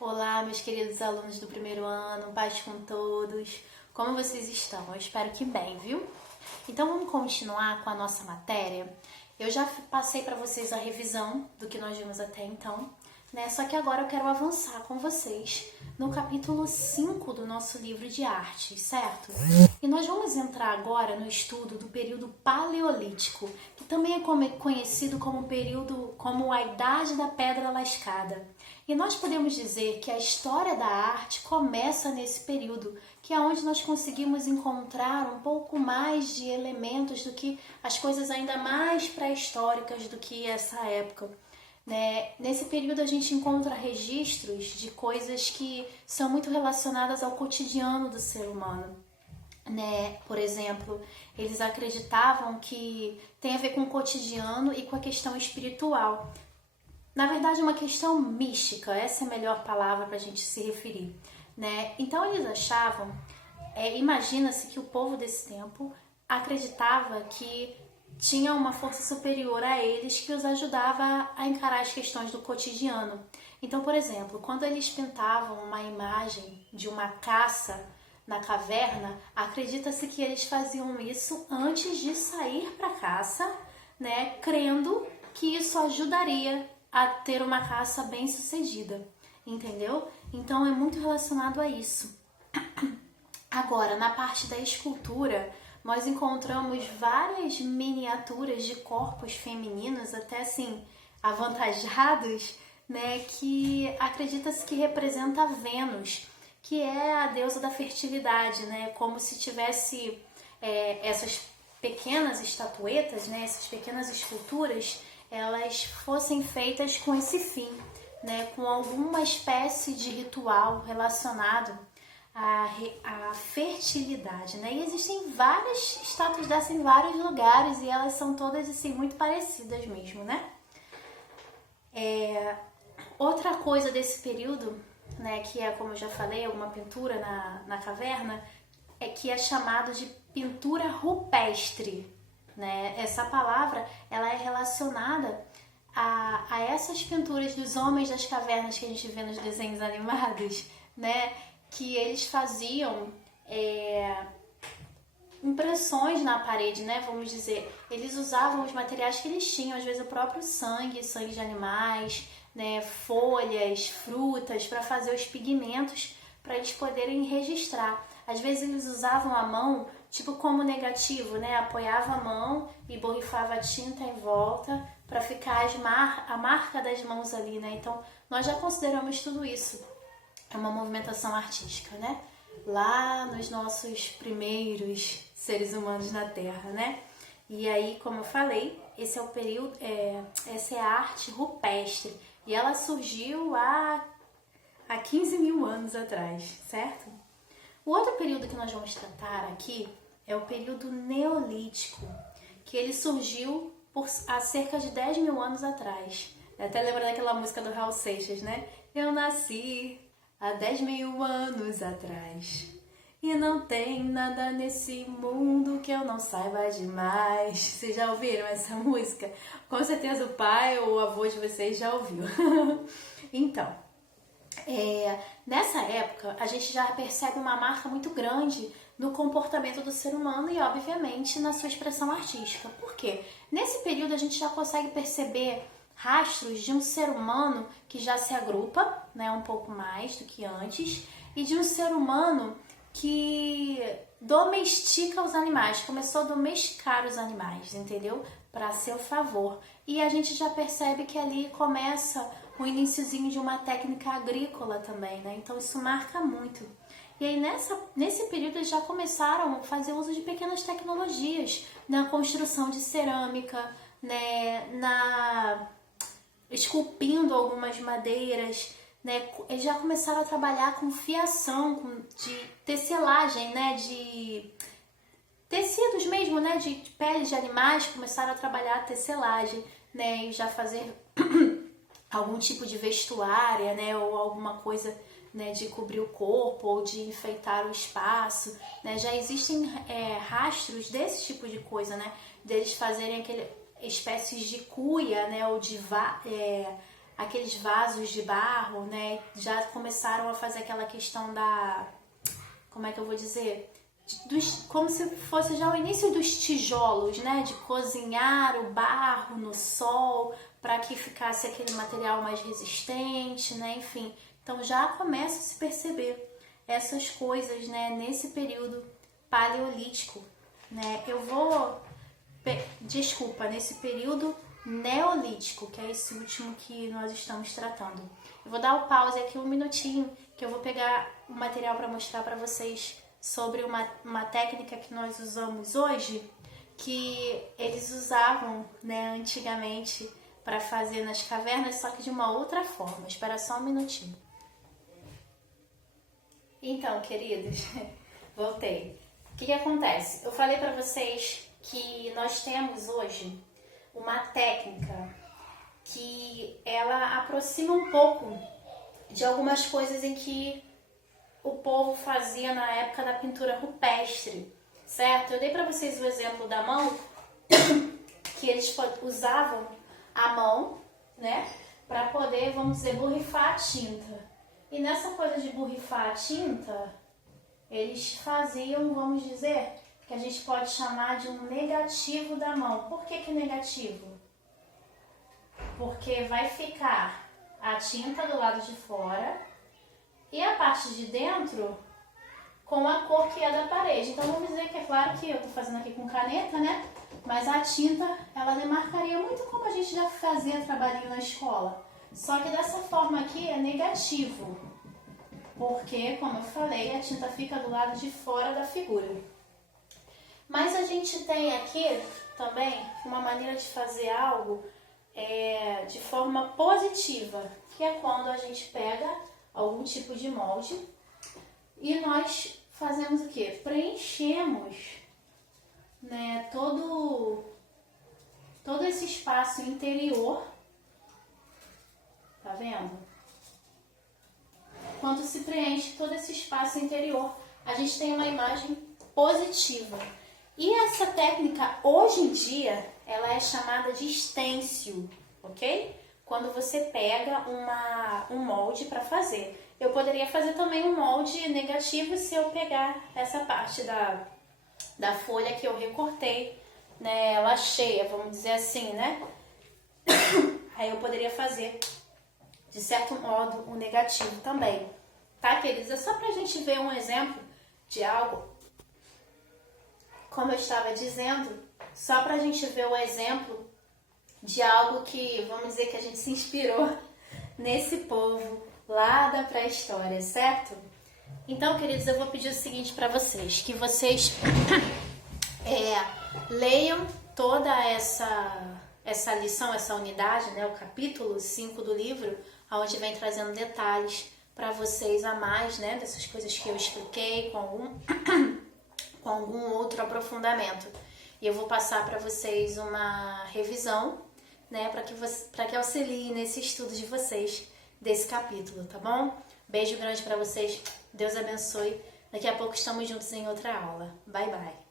Olá, meus queridos alunos do primeiro ano, paz com todos. Como vocês estão? Eu espero que bem, viu? Então vamos continuar com a nossa matéria. Eu já passei para vocês a revisão do que nós vimos até então, né? Só que agora eu quero avançar com vocês no capítulo 5 do nosso livro de artes, certo? E nós vamos entrar agora no estudo do período paleolítico, que também é conhecido como como a Idade da Pedra Lascada. E nós podemos dizer que a história da arte começa nesse período, que é onde nós conseguimos encontrar um pouco mais de elementos do que as coisas ainda mais pré-históricas do que essa época. Né? Nesse período a gente encontra registros de coisas que são muito relacionadas ao cotidiano do ser humano. Né? Por exemplo, eles acreditavam que tem a ver com o cotidiano e com a questão espiritual. Na verdade, uma questão mística, essa é a melhor palavra para a gente se referir. Né? Então eles achavam, imagina-se que o povo desse tempo acreditava que tinha uma força superior a eles que os ajudava a encarar as questões do cotidiano. Então, por exemplo, quando eles pintavam uma imagem de uma caça na caverna, acredita-se que eles faziam isso antes de sair para a caça, né, crendo que isso ajudaria a ter uma caça bem sucedida, entendeu? Então é muito relacionado a isso. Agora, na parte da escultura, nós encontramos várias miniaturas de corpos femininos, até assim, avantajados, né, que acredita-se que representa Vênus, que é a deusa da fertilidade, né, como se tivesse essas pequenas estatuetas, né, essas pequenas esculturas, elas fossem feitas com esse fim, né, com alguma espécie de ritual relacionado à fertilidade, né? E existem várias estátuas dessas em vários lugares e elas são todas assim muito parecidas mesmo, né? Outra coisa desse período, né, que é, como eu já falei, alguma pintura na caverna, é que é chamado de pintura rupestre. Né? Essa palavra ela é relacionada a essas pinturas dos homens das cavernas que a gente vê nos desenhos animados, né? Que eles faziam impressões na parede, né? Vamos dizer, eles usavam os materiais que eles tinham, às vezes o próprio sangue de animais, né? Folhas, frutas, para fazer os pigmentos para eles poderem registrar. Às vezes eles usavam a mão tipo como negativo, né? Apoiava a mão e borrifava a tinta em volta para ficar a marca das mãos ali, né? Então, nós já consideramos tudo isso. É uma movimentação artística, né? Lá nos nossos primeiros seres humanos na Terra, né? E aí, como eu falei, esse é o período, essa é a arte rupestre. E ela surgiu há 15 mil anos atrás, certo? O outro período que nós vamos tratar aqui é o período neolítico, que ele surgiu há cerca de 10 mil anos atrás. Até lembra daquela música do Raul Seixas, né? Eu nasci há 10 mil anos atrás e não tem nada nesse mundo que eu não saiba demais. Vocês já ouviram essa música? Com certeza o pai ou o avô de vocês já ouviu. Então, nessa época, a gente já percebe uma marca muito grande no comportamento do ser humano e, obviamente, na sua expressão artística. Por quê? Nesse período, a gente já consegue perceber rastros de um ser humano que já se agrupa, né, um pouco mais do que antes, e de um ser humano que domestica os animais, começou a domesticar os animais, entendeu? Para seu favor. E a gente já percebe que ali começa o iniciozinho de uma técnica agrícola também, né? Então isso marca muito. E aí nesse período eles já começaram a fazer uso de pequenas tecnologias na construção de cerâmica, né? Esculpindo algumas madeiras, né? Eles já começaram a trabalhar com fiação, de tecelagem, né? De tecidos mesmo, né? De peles de animais, começaram a trabalhar a tecelagem, né? E já fazer algum tipo de vestuária, né, ou alguma coisa, né, de cobrir o corpo ou de enfeitar o espaço, né? Já existem rastros desse tipo de coisa, né, deles fazerem espécies de cuia, né, ou de aqueles vasos de barro, né? Já começaram a fazer aquela questão da, como é que eu vou dizer? Como se fosse já o início dos tijolos, né? De cozinhar o barro no sol para que ficasse aquele material mais resistente, né? Enfim, então já começa a se perceber essas coisas, né? Nesse período paleolítico, né? Nesse período neolítico, que é esse último que nós estamos tratando. Eu vou dar o pause aqui um minutinho, que eu vou pegar o material para mostrar para vocês sobre uma técnica que nós usamos hoje, que eles usavam, né, antigamente para fazer nas cavernas, só que de uma outra forma. Espera só um minutinho. Então, queridos, voltei. O que acontece? Eu falei para vocês que nós temos hoje uma técnica que ela aproxima um pouco de algumas coisas em que o povo fazia na época da pintura rupestre, certo? Eu dei para vocês o exemplo da mão, que eles usavam a mão, né, para poder, vamos dizer, borrifar a tinta. E nessa coisa de borrifar a tinta, eles faziam, vamos dizer, que a gente pode chamar de um negativo da mão. Por que negativo? Porque vai ficar a tinta do lado de fora e a parte de dentro com a cor que é da parede. Então vamos dizer que é claro que eu estou fazendo aqui com caneta, né? Mas a tinta, ela demarcaria muito como a gente já fazia trabalhinho na escola. Só que dessa forma aqui é negativo. Porque, como eu falei, a tinta fica do lado de fora da figura. Mas a gente tem aqui também uma maneira de fazer algo de forma positiva, que é quando a gente pega algum tipo de molde e nós fazemos o quê? Preenchemos, né, todo esse espaço interior, tá vendo? Quando se preenche todo esse espaço interior, a gente tem uma imagem positiva. E essa técnica, hoje em dia, ela é chamada de stencil, ok? Quando você pega um molde para fazer. Eu poderia fazer também um molde negativo se eu pegar essa parte da folha que eu recortei, né, ela cheia, vamos dizer assim, né? Aí eu poderia fazer, de certo modo, o negativo também. Tá, queridos? É só pra gente ver um exemplo de algo, como eu estava dizendo, só pra gente ver o exemplo de algo que, vamos dizer, que a gente se inspirou nesse povo lá da pré-história, certo? Então, queridos, eu vou pedir o seguinte para vocês, que vocês leiam toda essa lição, essa unidade, né, o capítulo 5 do livro, onde vem trazendo detalhes para vocês a mais, né, dessas coisas que eu expliquei com algum outro aprofundamento. E eu vou passar para vocês uma revisão, né, para que auxilie nesse estudo de vocês desse capítulo, tá bom? Beijo grande para vocês, Deus abençoe. Daqui a pouco estamos juntos em outra aula. Bye, bye.